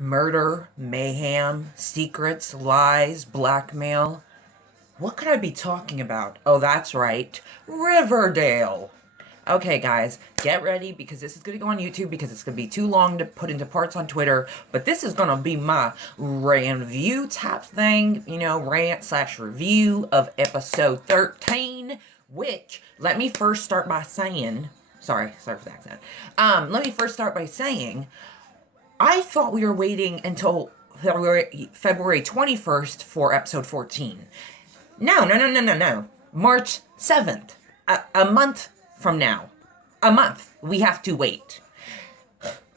Murder, mayhem, secrets, lies, blackmail. What could I be talking about? Oh, that's right. Riverdale. Okay, guys, get ready because this is going to go on YouTube because it's going to be too long to put into parts on Twitter. But this is going to be my Ranview type thing, rant slash review of episode 13. Which, let me first start by saying, sorry for the accent. Let me first start by saying, I thought we were waiting until February 21st for episode 14. No. March 7th. A month from now. A month. We have to wait.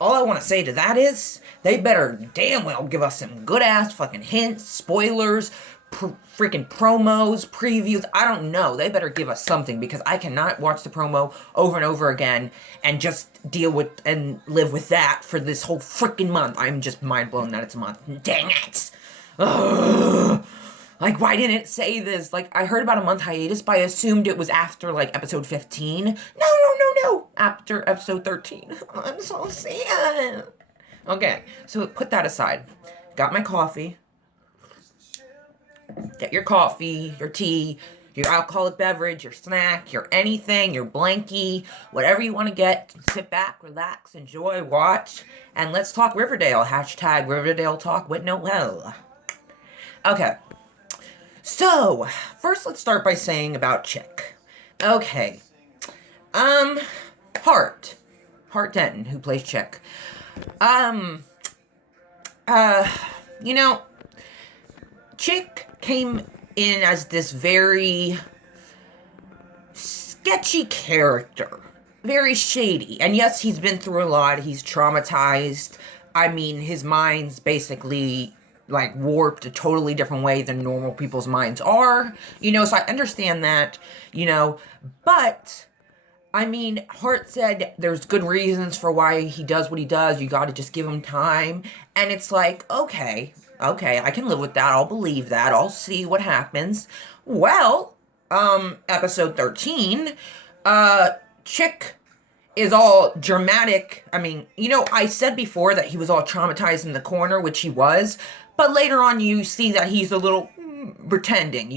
All I want to say to that is, they better damn well give us some good ass fucking hints, spoilers, freaking promos, previews. I don't know. They better give us something because I cannot watch the promo over and over again and just deal with and live with that for this whole freaking month. I'm just mind blown that it's a month. Dang it! Ugh. Like, why didn't it say this? Like, I heard about a month hiatus, but I assumed it was after, like, episode 15. No. After episode 13. I'm so sad. Okay, so put that aside. Got my coffee. Get your coffee, your tea, your alcoholic beverage, your snack, your anything, your blankie, whatever you want to get. Sit back, relax, enjoy, watch, and let's talk Riverdale. Hashtag Riverdale Talk with Noel. Okay. So, first let's start by saying about Chick. Okay. Hart Denton, who plays Chick. Chick came in as this very sketchy character. Very shady. And yes, he's been through a lot. He's traumatized. I mean, his mind's basically like warped a totally different way than normal people's minds are, so I understand that, but I mean, Hart said there's good reasons for why he does what he does. You gotta just give him time. And it's like, okay, I can live with that. I'll believe that. I'll see what happens. Well, episode 13, Chick is all dramatic. I mean, I said before that he was all traumatized in the corner, which he was, but later on you see that he's a little pretending,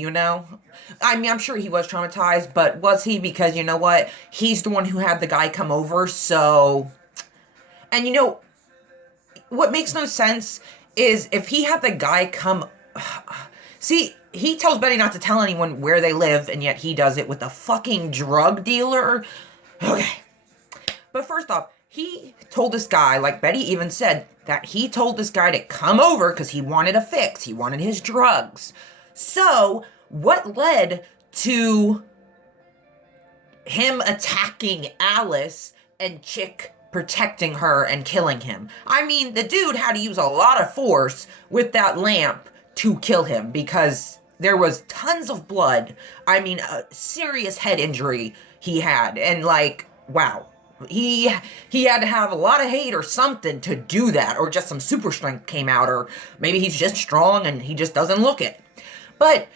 I mean, I'm sure he was traumatized, but was he? Because you know what? He's the one who had the guy come over, so... And what makes no sense is if he had the guy come... See, he tells Betty not to tell anyone where they live, and yet he does it with a fucking drug dealer. Okay. But first off, he told this guy, like Betty even said, that he told this guy to come over because he wanted a fix. He wanted his drugs. So, what led to him attacking Alice and Chick protecting her and killing him? I mean, the dude had to use a lot of force with that lamp to kill him because there was tons of blood. I mean, a serious head injury he had. And like, wow. He had to have a lot of hate or something to do that, or just some super strength came out, or maybe he's just strong and he just doesn't look it. But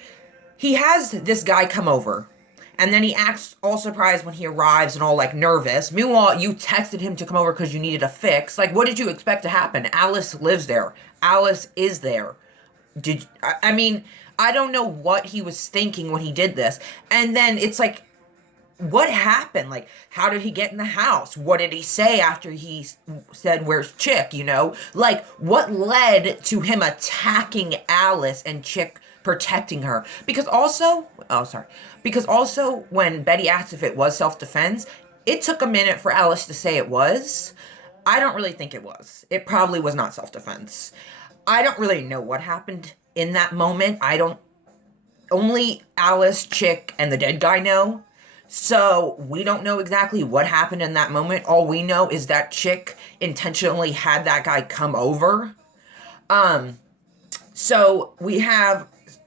he has this guy come over, and then he acts all surprised when he arrives and all like nervous. Meanwhile, you texted him to come over because you needed a fix. Like, what did you expect to happen? Alice lives there. Alice is there. I mean, I don't know what he was thinking when he did this. And then it's like, what happened? Like, how did he get in the house? What did he say after he said, where's Chick, Like, what led to him attacking Alice and Chick protecting her? Because also, when Betty asked if it was self-defense, it took a minute for Alice to say it was. I don't really think it was. It probably was not self-defense. I don't really know what happened in that moment. Only Alice, Chick, and the dead guy know. So, we don't know exactly what happened in that moment. All we know is that Chick intentionally had that guy come over.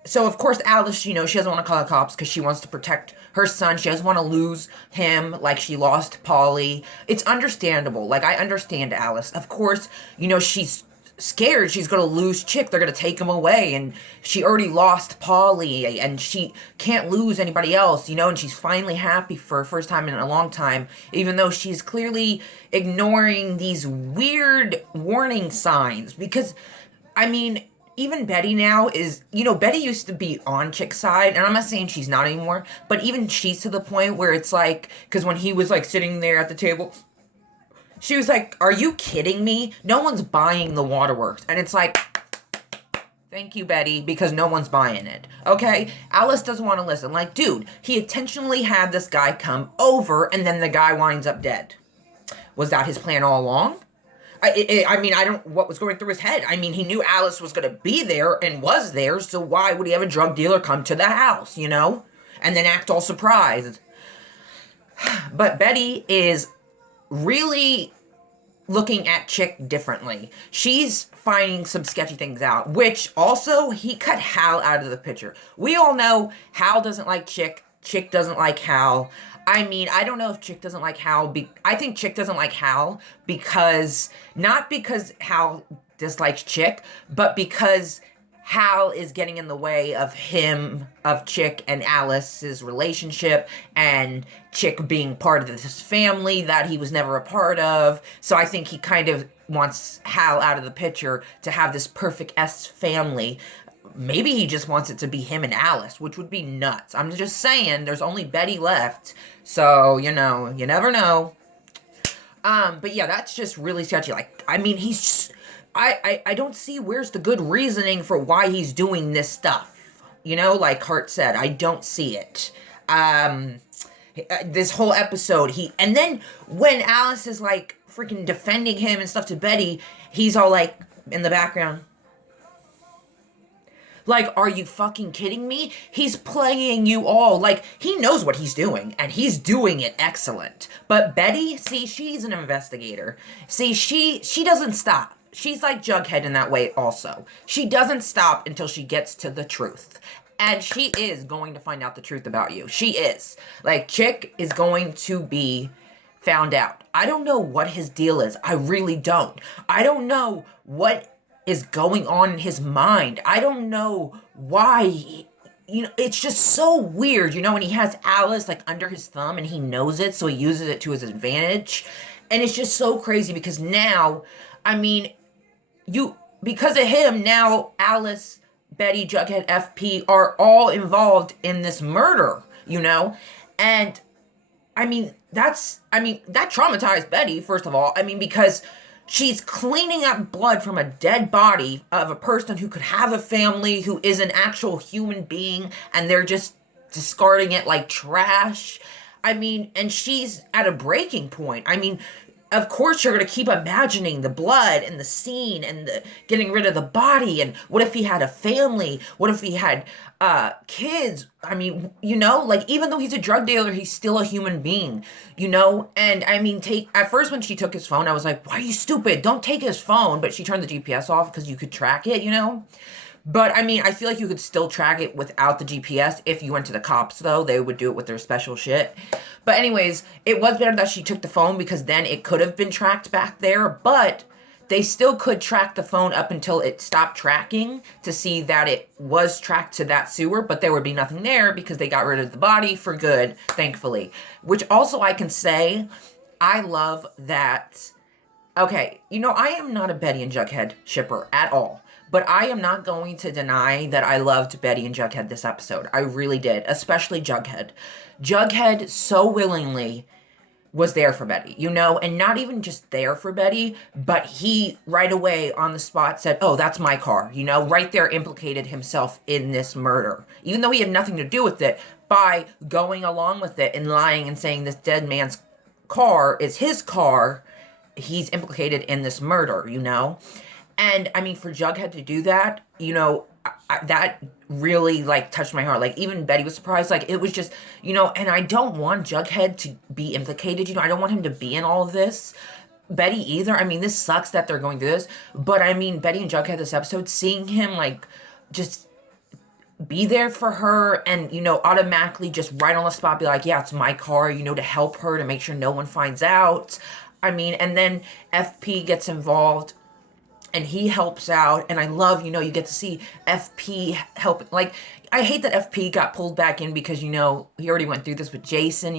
So of course Alice, she doesn't want to call the cops because she wants to protect her son. She doesn't want to lose him like she lost Polly. It's understandable. Like, I understand Alice. Of course, she's scared she's going to lose Chick. They're going to take him away. And she already lost Polly. And she can't lose anybody else, And she's finally happy for the first time in a long time. Even though she's clearly ignoring these weird warning signs. Because, even Betty now is, Betty used to be on Chick's side, and I'm not saying she's not anymore, but even she's to the point where it's like, because when he was like sitting there at the table, she was like, are you kidding me? No one's buying the waterworks. And it's like, thank you, Betty, because no one's buying it. Okay? Alice doesn't want to listen. Like, dude, he intentionally had this guy come over, and then the guy winds up dead. Was that his plan all along? I don't, what was going through his head? He knew Alice was going to be there and was there, so why would he have a drug dealer come to the house, And then act all surprised. But Betty is really looking at Chick differently. She's finding some sketchy things out, which also, he cut Hal out of the picture. We all know Hal doesn't like Chick. Chick doesn't like Hal. I don't know if Chick doesn't like Hal. I think Chick doesn't like Hal because, not because Hal dislikes Chick, but because Hal is getting in the way of Chick and Alice's relationship, and Chick being part of this family that he was never a part of. So I think he kind of wants Hal out of the picture to have this perfect family. Maybe he just wants it to be him and Alice, which would be nuts. I'm just saying, there's only Betty left. So, you never know. But yeah, that's just really sketchy. He's just, I don't see where's the good reasoning for why he's doing this stuff. Like Hart said, I don't see it. This whole episode, and then when Alice is like freaking defending him and stuff to Betty, he's all like in the background. Like, are you fucking kidding me? He's playing you all. Like, he knows what he's doing, and he's doing it excellent. But Betty, see, she's an investigator. See, she doesn't stop. She's like Jughead in that way also. She doesn't stop until she gets to the truth. And she is going to find out the truth about you. She is. Like, Chick is going to be found out. I don't know what his deal is. I really don't. I don't know what is going on in his mind. I don't know why. It's just so weird, when he has Alice like under his thumb and he knows it, so he uses it to his advantage. And it's just so crazy because now, because of him, now Alice, Betty, Jughead, FP are all involved in this murder, And that traumatized Betty, first of all. Because she's cleaning up blood from a dead body of a person who could have a family, who is an actual human being, and they're just discarding it like trash. And she's at a breaking point. Of course you're going to keep imagining the blood and the scene and the getting rid of the body. And what if he had a family? What if he had kids? Even though he's a drug dealer, he's still a human being, And at first when she took his phone, I was like, why are you stupid? Don't take his phone. But she turned the GPS off because you could track it, But, I feel like you could still track it without the GPS. If you went to the cops, though, they would do it with their special shit. But anyways, it was better that she took the phone because then it could have been tracked back there. But they still could track the phone up until it stopped tracking to see that it was tracked to that sewer. But there would be nothing there because they got rid of the body for good, thankfully. Which also I can say, I love that. Okay, I am not a Betty and Jughead shipper at all. But I am not going to deny that I loved Betty and Jughead this episode. I really did, especially Jughead. Jughead so willingly was there for Betty, and not even just there for Betty, but he right away on the spot said, oh, that's my car, right there implicated himself in this murder. Even though he had nothing to do with it, by going along with it and lying and saying this dead man's car is his car, he's implicated in this murder, And, for Jughead to do that, that really, touched my heart. Even Betty was surprised. It was just, and I don't want Jughead to be implicated. I don't want him to be in all of this. Betty either. This sucks that they're going through this. But, Betty and Jughead this episode, seeing him, just be there for her and, automatically just right on the spot be like, yeah, it's my car, to help her, to make sure no one finds out. And then FP gets involved. and he helps out, and I love, you get to see FP help. Like, I hate that FP got pulled back in because, he already went through this with Jason,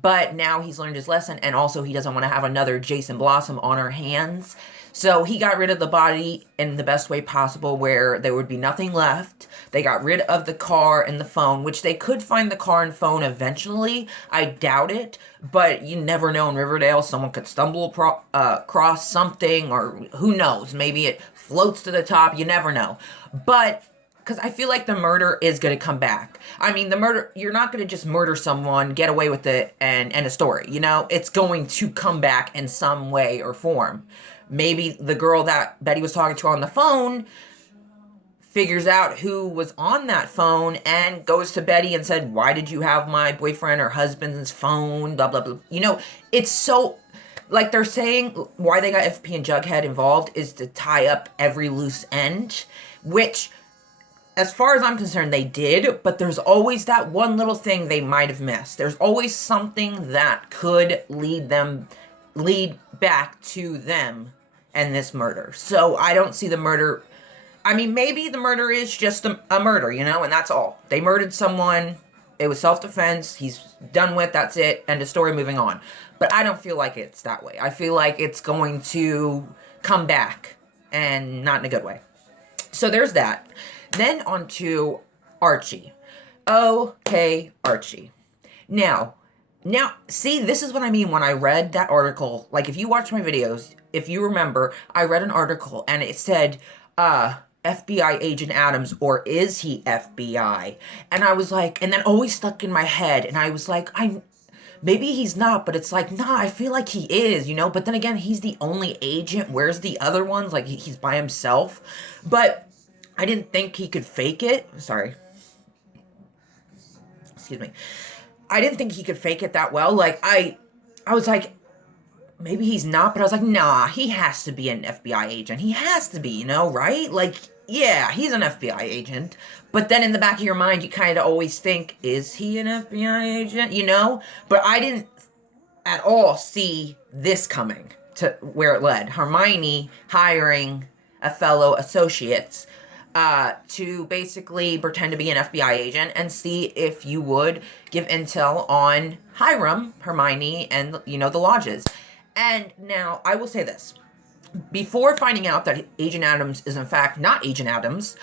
but now he's learned his lesson, and also he doesn't want to have another Jason Blossom on our hands. So he got rid of the body in the best way possible where there would be nothing left. They got rid of the car and the phone, which they could find the car and phone eventually. I doubt it, but you never know in Riverdale. Someone could stumble across something, or who knows, maybe it floats to the top. You never know. But because I feel like the murder is going to come back. I mean, the murder, you're not going to just murder someone, get away with it, and end a story, It's going to come back in some way or form. Maybe the girl that Betty was talking to on the phone figures out who was on that phone and goes to Betty and said, why did you have my boyfriend or husband's phone, blah, blah, blah. It's so, like they're saying, why they got FP and Jughead involved is to tie up every loose end, which, as far as I'm concerned, they did, but there's always that one little thing they might have missed. There's always something that could lead back to them and this murder. So I don't see the murder. I mean, maybe the murder is just a murder, and that's all. They murdered someone. It was self-defense. He's done with. That's it. End of story. Moving on. But I don't feel like it's that way. I feel like it's going to come back, and not in a good way. So there's that. Then on to Archie. Okay, Archie. Now, see, this is what I mean when I read that article. Like, if you watch my videos, if you remember, I read an article, and it said, FBI agent Adams, or is he FBI? And I was like, and that always stuck in my head, and I was like, maybe he's not, but it's like, nah, I feel like he is, but then again, he's the only agent. Where's the other ones? Like, he's by himself. But I didn't think he could fake it. Sorry. Excuse me. I didn't think he could fake it that well. Like, I was like, maybe he's not, but I was like, nah, he has to be an FBI agent. He has to be, right? Like, yeah, he's an FBI agent. But then in the back of your mind, you kind of always think, is he an FBI agent? But I didn't at all see this coming to where it led. Hermione hiring a fellow associate to basically pretend to be an FBI agent and see if you would give intel on Hiram, Hermione, and, the lodges. And now, I will say this. Before finding out that Agent Adams is, in fact, not Agent Adams,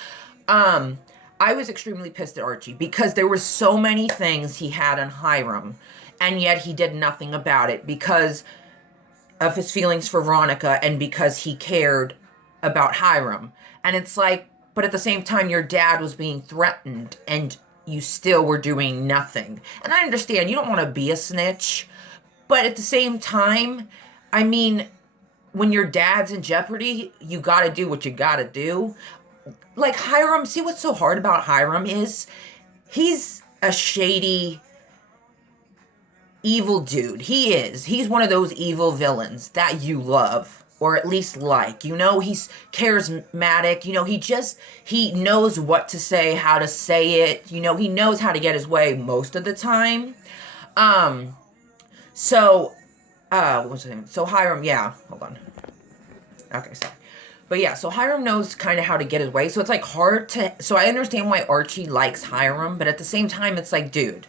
I was extremely pissed at Archie because there were so many things he had on Hiram, and yet he did nothing about it because of his feelings for Veronica and because he cared about Hiram. And it's like, but at the same time, your dad was being threatened, and you still were doing nothing. And I understand, you don't want to be a snitch, but at the same time, I mean, when your dad's in jeopardy, you gotta do what you gotta do. Like, Hiram, see what's so hard about Hiram is, he's a shady, evil dude. He is. He's one of those evil villains that you love, or at least like. He's charismatic. He knows what to say, how to say it. He knows how to get his way most of the time. What was his name? So Hiram, yeah, hold on. Okay, sorry. But yeah, so Hiram knows kind of how to get his way, so it's like hard to, so I understand why Archie likes Hiram, but at the same time, it's like, dude,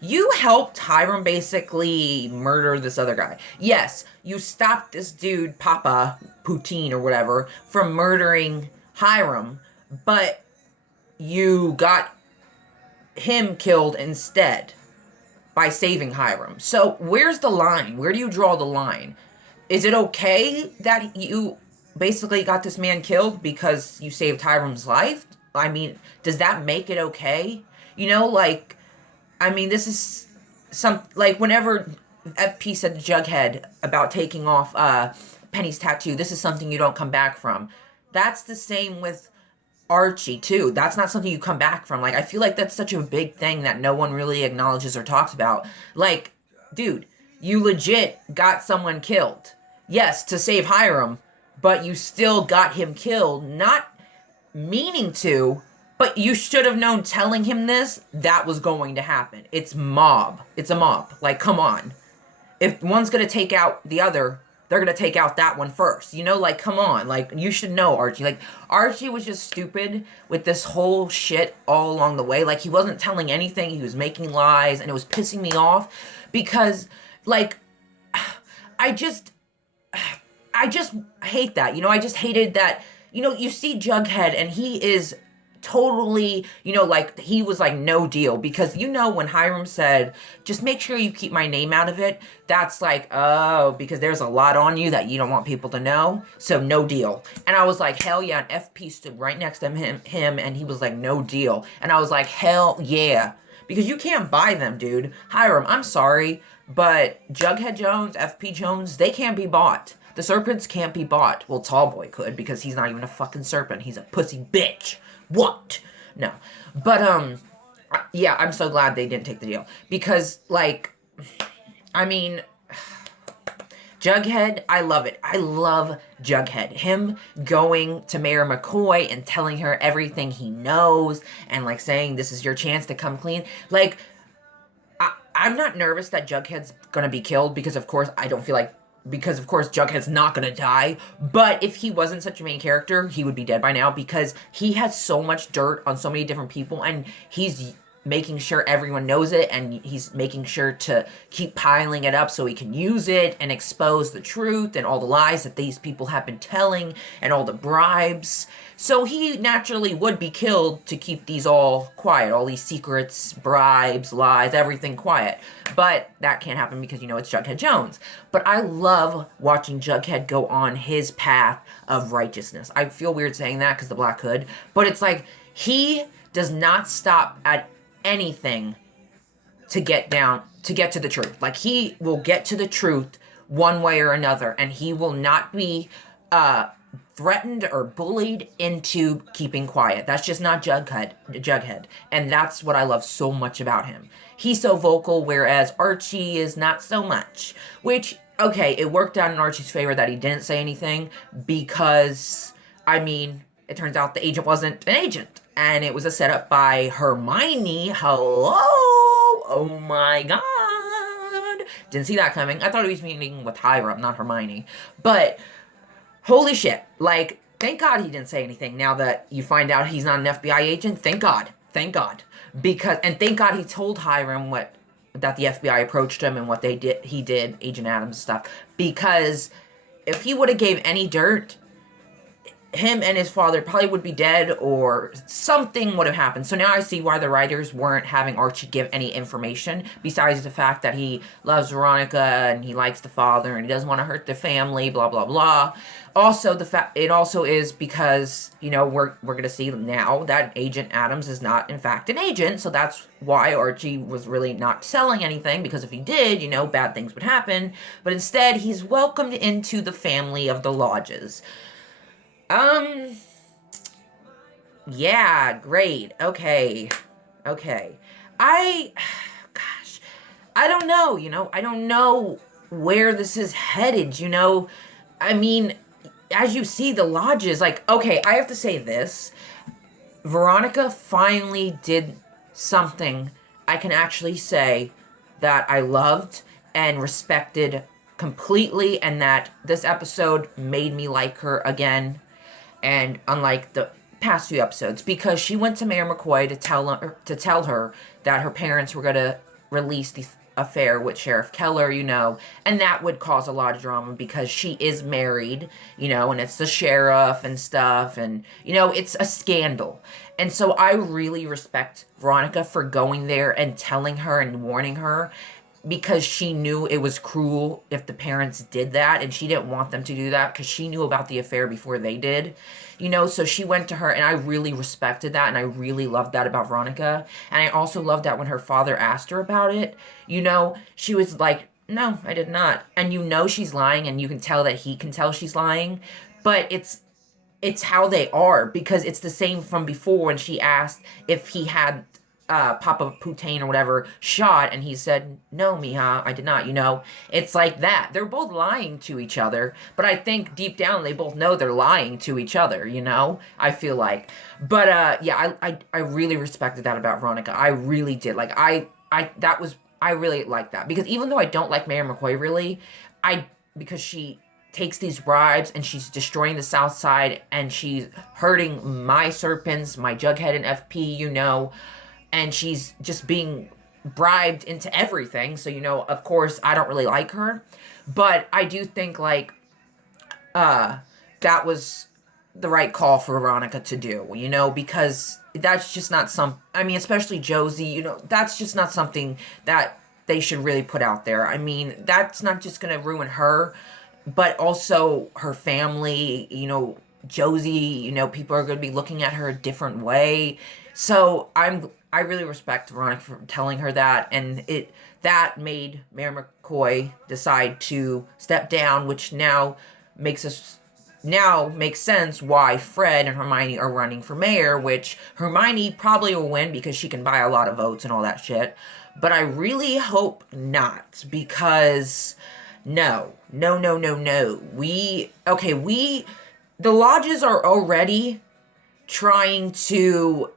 you helped Hiram basically murder this other guy. Yes, you stopped this dude, Papa Poutine or whatever, from murdering Hiram, but you got him killed instead by saving Hiram. So where's the line? Where do you draw the line? Is it okay that you basically got this man killed because you saved Hiram's life? I mean, does that make it okay? This is whenever FP said to Jughead about taking off Penny's tattoo, this is something you don't come back from. That's the same with Archie, too. That's not something you come back from. Like, I feel like that's such a big thing that no one really acknowledges or talks about. Like, dude, you legit got someone killed. Yes, to save Hiram, but you still got him killed, not meaning to, but you should have known telling him this, that was going to happen. It's mob. It's a mob. Like, come on. If one's going to take out the other, they're gonna take out that one first. You know, like, come on. Like, you should know, Archie. Like, Archie was just stupid with this whole shit all along the way. Like, he wasn't telling anything. He was making lies, and it was pissing me off because, like, I just hate that. You know, I just hated that. You know, you see Jughead, and he is totally, you know, like, he was like, no deal. Because, you know, when Hiram said, just make sure you keep my name out of it, that's like, oh, because there's a lot on you that you don't want people to know, so no deal. And I was like, hell yeah. And FP stood right next to him, and he was like, no deal. And I was like, hell yeah. Because you can't buy them, dude. Hiram, I'm sorry, but Jughead Jones, FP Jones, they can't be bought. The serpents can't be bought. Well, Tallboy could, because he's not even a fucking serpent. He's a pussy bitch. What? No. But, yeah, I'm so glad they didn't take the deal. Because, like, I mean, Jughead, I love it. I love Jughead. Him going to Mayor McCoy and telling her everything he knows and, like, saying, this is your chance to come clean. Like, I'm not nervous that Jughead's gonna be killed because, of course, because, of course, Jughead's not gonna die. But if he wasn't such a main character, he would be dead by now because he has so much dirt on so many different people, and he's making sure everyone knows it, and he's making sure to keep piling it up so he can use it and expose the truth and all the lies that these people have been telling and all the bribes. So he naturally would be killed to keep these all quiet, all these secrets, bribes, lies, everything quiet. But that can't happen because, you know, it's Jughead Jones. But I love watching Jughead go on his path of righteousness. I feel weird saying that because the Black Hood, but it's like he does not stop at anything to get to the truth. Like, he will get to the truth one way or another, and he will not be threatened or bullied into keeping quiet. That's just not Jughead. And that's what I love so much about him. He's so vocal, whereas Archie is not so much. Which, okay, it worked out in Archie's favor that he didn't say anything because, I mean, it turns out the agent wasn't an agent. And it was a setup by Hermione. Hello? Oh my god. Didn't see that coming. I thought he was meeting with Hiram, not Hermione. But, holy shit. Like, thank God he didn't say anything now that you find out he's not an FBI agent. Thank God. Thank God. And thank God he told Hiram that the FBI approached him and what he did, Agent Adams stuff. Because if he would have gave any dirt, him and his father probably would be dead, or something would have happened. So now I see why the writers weren't having Archie give any information, besides the fact that he loves Veronica, and he likes the father, and he doesn't want to hurt the family, blah, blah, blah. Also, it also is because, you know, we're going to see now that Agent Adams is not, in fact, an agent, so that's why Archie was really not selling anything, because if he did, you know, bad things would happen. But instead, he's welcomed into the family of the Lodges. Yeah, great. Okay. Gosh, I don't know, you know, I don't know where this is headed, you know. I mean, as you see the Lodges, like, okay, I have to say this. Veronica finally did something I can actually say that I loved and respected completely, and that this episode made me like her again. And unlike the past few episodes, because she went to Mayor McCoy to tell her that her parents were going to release the affair with Sheriff Keller, you know, and that would cause a lot of drama because she is married, you know, and it's the sheriff and stuff, and, you know, it's a scandal. And so I really respect Veronica for going there and telling her and warning her, because she knew it was cruel if the parents did that, and she didn't want them to do that because she knew about the affair before they did, you know. So she went to her, and I really respected that, and I really loved that about Veronica. And I also loved that when her father asked her about it, you know, she was like, no, I did not. And you know she's lying, and you can tell that he can tell she's lying, but it's how they are, because it's the same from before when she asked if he had Papa Putain or whatever shot, and he said, no, mija, I did not, you know. It's like that. They're both lying to each other, but I think deep down they both know they're lying to each other, you know, I feel like. But, yeah, I really respected that about Veronica. I really did. Like, I really liked that, because even though I don't like Mayor McCoy, really, because she takes these bribes and she's destroying the South Side and she's hurting my Serpents, my Jughead and FP, and she's just being bribed into everything. So, of course, I don't really like her. But I do think, like, that was the right call for Veronica to do, because that's just not I mean, especially Josie, that's just not something that they should really put out there. I mean, that's not just going to ruin her, but also her family, Josie, people are going to be looking at her a different way. So I really respect Veronica for telling her that, and that made Mayor McCoy decide to step down, which makes us makes sense why Fred and Hermione are running for mayor, which Hermione probably will win because she can buy a lot of votes and all that shit. But I really hope not, because no, no, no, no, no. The lodges are already trying to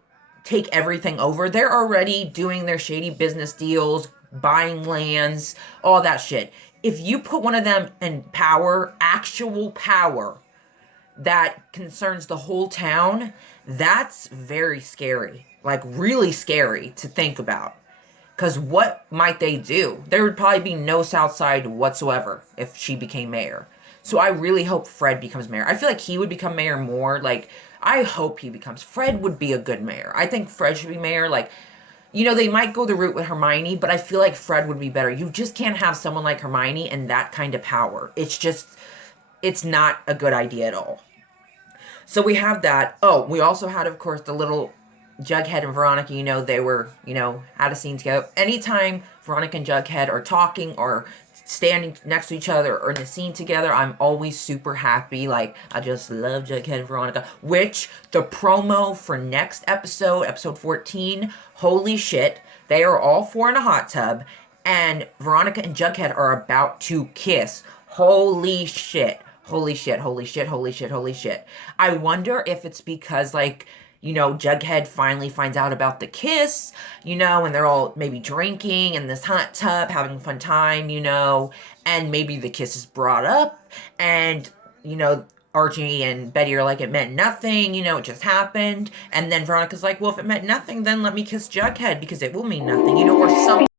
take everything over. They're already doing their shady business deals, buying lands, all that shit. If you put one of them in power, actual power, that concerns the whole town, that's very scary. Like, really scary to think about. Because what might they do? There would probably be no South Side whatsoever if she became mayor. So I really hope Fred becomes mayor. I feel like he would become mayor more. Like, I hope he becomes. Fred would be a good mayor. I think Fred should be mayor. Like, they might go the route with Hermione, but I feel like Fred would be better. You just can't have someone like Hermione and that kind of power. It's not a good idea at all. So we have that. Oh, we also had, of course, the little Jughead and Veronica, they were, had a scene together. Anytime Veronica and Jughead are talking or standing next to each other or in the scene together, I'm always super happy. Like, I just love Jughead and Veronica. Which, the promo for next episode 14, holy shit, they are all four in a hot tub, and Veronica and Jughead are about to kiss. Holy shit. Holy shit, holy shit, holy shit, holy shit. I wonder if it's because, like, Jughead finally finds out about the kiss, and they're all maybe drinking in this hot tub, having a fun time, and maybe the kiss is brought up, and, Archie and Betty are like, it meant nothing, it just happened, and then Veronica's like, well, if it meant nothing, then let me kiss Jughead, because it will mean nothing, or something.